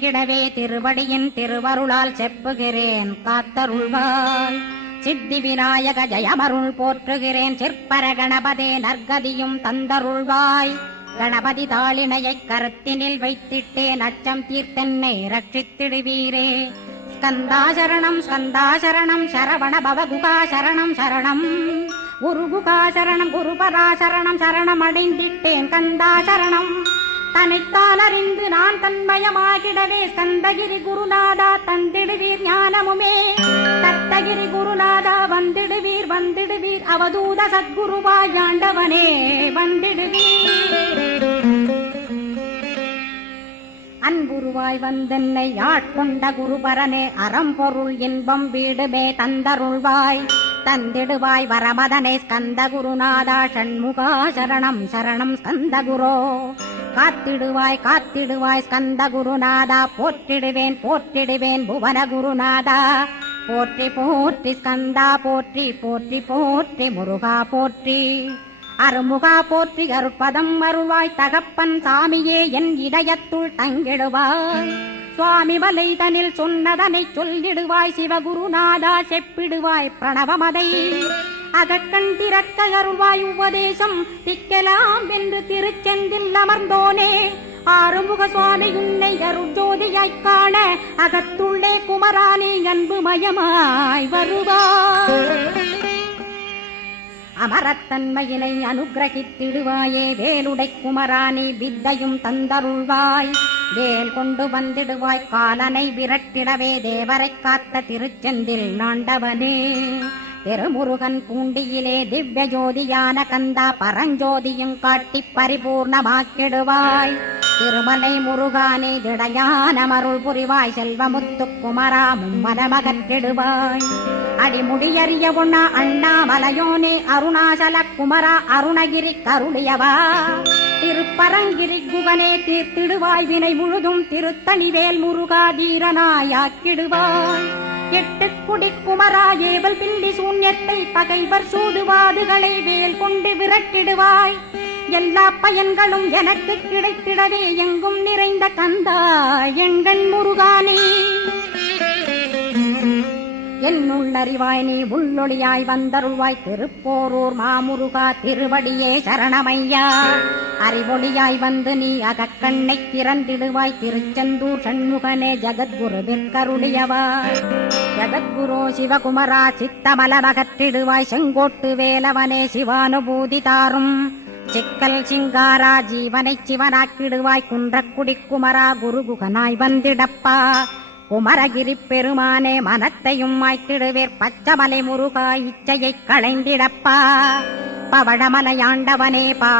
விளங்கிடவே திருவடியின் திருவருளால் செப்புகிறேன் காத்தருள்வாய். சித்தி விநாயக ஜெயமருள் போற்றுகிறேன் சிற்பர கணபதே நற்கதியும் தந்தருள்வாய். கணபதி தாளினையைக் கருத்தினில் வைத்திட்டேன் அச்சம் தீர்த்தென்னை ரட்சித்திடுவீரே. ஸ்கந்தாசரணம் ஸ்கந்தாசரணம் சரவண பவகுகா சரணம் சரணம் குருகுகா சரணம் குருபராசரணம் சரணம் அடைந்திட்டேன் கந்தாசரணம். தன்னைத்தான் அறிந்து நான் தன்மயமாகிடவே ஸ்கந்தகிரி குருநாதா தந்திடுவீர் ஞானமுமே. தத்தகிரி குருநாதா வந்திடுவீர் வந்திடுவீர் அவதூத சத்குருவாய் ஆண்டவனே வந்திடுவீர். அன்புருவாய் வந்தென்னை ஆட்கொண்ட குருபரனே அறம்பொருள் இன்பம் வீடுமே தந்தருள்வாய். தந்திடுவாய் வரமதனே ஸ்கந்த குருநாதா ஷண்முகா சரணம் சரணம் ஸ்கந்த குரோ. காத்திடுவாய் காத்திடுவாய் ஸ்கந்த குருநாதா போற்றிடுவேன் போற்றிடுவேன் புவன குருநாதா. போற்றி போற்றி ஸ்கந்தா போற்றி போற்றி போற்றி முருகா போற்றி. அருமுகா போற்றி அருட்பதம் அருள்வாய் தகப்பன் சாமியே என் இதயத்துள் தங்கிடுவாய். சுவாமி வலைதனில் சொன்னதனை சொல்லிடுவாய் சிவகுருநாதா செப்பிடுவாய் பிரணவமதை. அகக்கண் திறக்க அருள்வாய் உபதேசம் திக்கலாம் என்று திருச்செந்தில் அமர்ந்தோனே. ஆறுமுக சுவாமி உன்னை அருட்ஜோதியாய்க் காண அகத்துள்ளே குமரானே அன்புமயமாய் வருவாய். அமரத்தன்மையினை அனுகிரகித்திடுவாயே வேலுடை குமரானி வித்தையும் தந்தருள்வாய். வேல் கொண்டு வந்திடுவாய் காலனை விரட்டிடவே தேவரை காத்த திருச்செந்தில் நாண்டவனே. திருமுருகன் பூண்டியிலே திவ்ய ஜோதியான கந்தா பரஞ்சோதியும் காட்டி பரிபூர்ணமாக்கிடுவாய். திருமலை முருகானே ஜடையான மருள் புரிவாய் செல்வமுத்து குமரா மும்மனமகற்றிடுவாய். அடிமுடியறிய உண்ணா அண்ணாமலையோனே அருணாசல குமரா அருணகிரி கருளியவா. திருப்பரங்கிரி குகனே தீர்த்திடுவாய் வினை முழுதும் திருத்தணிவேல் முருகா தீரனாயாக்கிடுவாய். எட்டு குடி குமரா ஏவல் பில்லி சூன்யத்தை பகைவர் சூதுவாதுகளை வேல் கொண்டு விரட்டிடுவாய். எல்லா பயன்களும் எனக்கு கிடைத்திடவே எங்கும் நிறைந்த கந்தா எங்கள் முருகானே. என்னுள்ளறிவாய் நீ உள்ளொளியாய் வந்தருள்வாய் திருப்போரூர் மாமுருகா திருவடியே சரணமையா. அறிவொளியாய் வந்து நீ அகக்கண்ணை திறந்திடுவாய் திருச்செந்தூர் சண்முகனே ஜகத்குருவிற்கருளியவாய். ஜகத்குரு சிவகுமரா சித்தமலமகற்றிடுவாய் செங்கோட்டு வேலவனே சிவானுபூதி தாரும். சிக்கல் சிங்காரா ஜீவனை சிவனாக்கிடுவாய் குன்றக்குடி குமரா குருகுகனாய் வந்திடப்பா. குமரகிரி பெருமானே மனத்தையும் மாய்த்திடுவேர் பச்சமலை முருகா இச்சையை களைந்திடப்பா. பவழமலையாண்டவனே பா